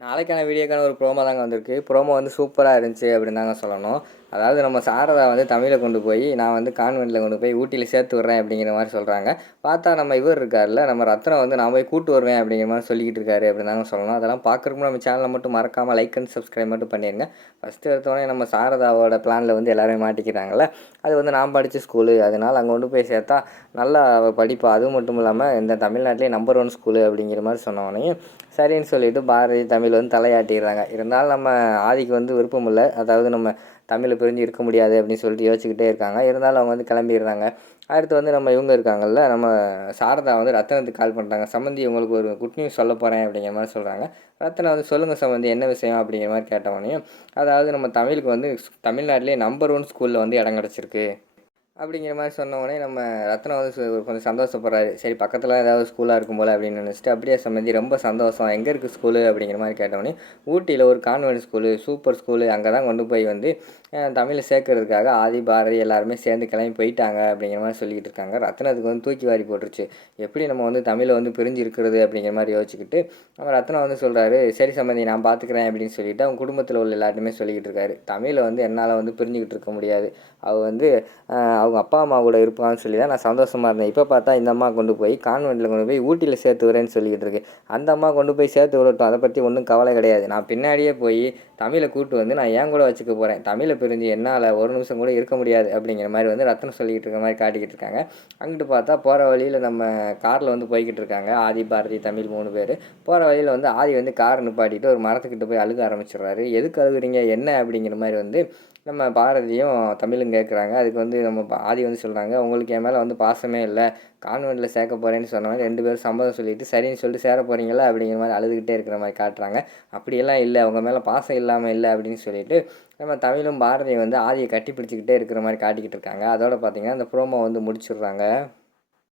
நாளைக்கான வீடியோக்கான ஒரு ப்ரோமோ தாங்க வந்திருக்கு. ப்ரோமோ வந்து சூப்பராக இருந்துச்சு அப்படின்னு தாங்க சொல்லணும். அதாவது நம்ம சாரதா வந்து தமிழை கொண்டு போய் நான் வந்து கான்வெண்ட்டில் கொண்டு போய் ஊட்டியில் சேர்த்து விட்றேன் அப்படிங்கிற மாதிரி சொல்கிறாங்க பார்த்தா நம்ம இவர் இருக்கார்ல நம்ம ரத்னம் வந்து நான் போய் கூட்டு வருவேன் அப்படிங்கிற மாதிரி சொல்லிக்கிட்டு இருக்காரு அப்படின்னு தாங்க சொல்லணும். அதெல்லாம் பார்க்குறதுக்கு நம்ம சேனலை மட்டும் மறக்காமல் லைக் அண்ட் சப்ஸ்கிரைப் மட்டும் பண்ணிடுங்க ஃபஸ்ட்டு எடுத்தோடனே நம்ம சாரதாவோட பிளானில் வந்து எல்லாருமே மாட்டிக்கிறாங்கல்ல அது வந்து நான் படித்த ஸ்கூலு அதனால் அங்கே கொண்டு போய் சேர்த்தா நல்லா அவள் படிப்பா. அது மட்டும் இல்லாமல் இந்த தமிழ்நாட்டிலே நம்பர் ஒன் ஸ்கூலு அப்படிங்கிற மாதிரி சொன்னவனையும் சரின்னு சொல்லிவிட்டு பாரதி தமிழ் வந்து தலையாட்டிடுறாங்க. இருந்தாலும் நம்ம ஆதிக்கு வந்து விருப்பம் இல்லை அதாவது நம்ம தமிழை பிரிஞ்சு இருக்க முடியாது அப்படின்னு சொல்லிட்டு யோசிச்சுக்கிட்டே இருக்காங்க. இருந்தாலும் அவங்க வந்து கிளம்பிடுறாங்க. அடுத்து வந்து நம்ம இவங்க இருக்காங்கல்ல நம்ம சாரதா வந்து ரத்தனத்துக்கு கால் பண்ணுறாங்க சம்மந்தி உங்களுக்கு ஒரு குட் நியூஸ் சொல்ல போகிறேன் அப்படிங்கிற மாதிரி சொல்கிறாங்க ரத்தனை வந்து சொல்லுங்கள் சம்மந்தி என்ன விஷயம் அப்படிங்கிற மாதிரி கேட்டவனையும் அதாவது நம்ம தமிழுக்கு வந்து தமிழ்நாட்டிலே நம்பர் ஒன் ஸ்கூலில் வந்து இடம் கிடச்சிருக்கு. அப்படிங்கிற மாதிரி சொன்ன உடனே நம்ம ரத்னம் வந்து கொஞ்சம் சந்தோஷப்படுறாரு. சரி பக்கத்தில் ஏதாவது ஸ்கூலாக இருக்கும் போல் அப்படின்னு நினச்சிட்டு அப்படியே சம்மந்தி ரொம்ப சந்தோஷம். எங்கே இருக்குது ஸ்கூலு அப்படிங்கிற மாதிரி கேட்டவொடனே ஊட்டியில் ஒரு கான்வென்ட் ஸ்கூலு சூப்பர் ஸ்கூலு அங்கே தான் கொண்டு போய் வந்து தமிழை சேர்க்கறதுக்காக ஆதி பாரதி எல்லாருமே சேர்ந்து கிளம்பி போயிட்டாங்க. அப்படிங்கிற மாதிரி சொல்லிக்கிட்டு இருக்காங்க. ரத்னத்துக்கு வந்து தூக்கி வாரி போட்டுருச்சு. எப்படி நம்ம வந்து தமிழை வந்து பிரிஞ்சு இருக்கிறது அப்படிங்கிற மாதிரி யோசிச்சுக்கிட்டு நம்ம ரத்னம் வந்து சொல்கிறாரு சரி சம்மந்தி நான் பார்த்துக்கிறேன் அப்படின்னு சொல்லிட்டு அவங்க குடும்பத்தில் உள்ள எல்லாருமே சொல்லிக்கிட்டு இருக்காரு. தமிழை வந்து என்னால் வந்து பிரிஞ்சுக்கிட்டு இருக்க முடியாது. அவள் வந்து அவங்க அப்பா அம்மா கூட இருப்பான்னு சொல்லி தான் நான் சந்தோஷமாக இருந்தேன். இப்போ பார்த்தா இந்த அம்மா கொண்டு போய் கான்வெண்ட்டில் கொண்டு போய் ஊட்டியில் சேர்த்து வரேன்னு சொல்லிக்கிட்டு இருக்கு. அந்த அம்மா கொண்டு போய் சேர்த்து விடட்டும். அதை பற்றி ஒன்றும் கவலை கிடையாது. நான் பின்னாடியே போய் தமிழை கூப்பிட்டு வந்து நான் ஏன் கூட வச்சுக்க போகிறேன் தமிழை பிரிஞ்சு என்னால் ஒரு நிமிஷம் கூட இருக்க முடியாது அப்படிங்கிற மாதிரி வந்து ரத்தனம் சொல்லிக்கிட்டு இருக்க மாதிரி காட்டிக்கிட்டு இருக்காங்க. அங்கிட்டு பார்த்தா போகிற வழியில் நம்ம காரில் வந்து போய்கிட்டு இருக்காங்க. ஆதி பாரதி தமிழ் மூணு பேர். போகிற வழியில் வந்து ஆதி வந்து கார் நிப்பாட்டிட்டு ஒரு மரத்துக்கிட்ட போய் அழுக ஆரம்பிச்சிடுறாரு. எதுக்கு அழுகுறீங்க? என்ன? அப்படிங்கிற மாதிரி வந்து நம்ம பாரதியும் தமிழும் கேட்குறாங்க அதுக்கு வந்து நம்ம பா- ஆதி வந்து சொல்கிறாங்க உங்களுக்கு என் மேலே வந்து பாசமே இல்லை. கான்வெண்ட்டில் சேர்க்க போகிறேன்னு சொன்னவங்க ரெண்டு பேரும் சம்மதம் சொல்லிட்டு சரின்னு சொல்லிட்டு சேர போகிறீங்களா அப்படிங்கிற மாதிரி அழுதுகிட்டே இருக்கிற மாதிரி காட்டுறாங்க. அப்படியெல்லாம் இல்லை. அவங்க மேலே பாசம் இல்லாமல் இல்லை. அப்படின்னு சொல்லிட்டு நம்ம தமிழும் பாரதியும் வந்து ஆதியை கட்டி பிடிச்சிக்கிட்டே இருக்கிற மாதிரி காட்டிக்கிட்டு இருக்காங்க. அதோட பார்த்தீங்கன்னா அந்த ப்ரோமோ வந்து முடிச்சிடுறாங்க.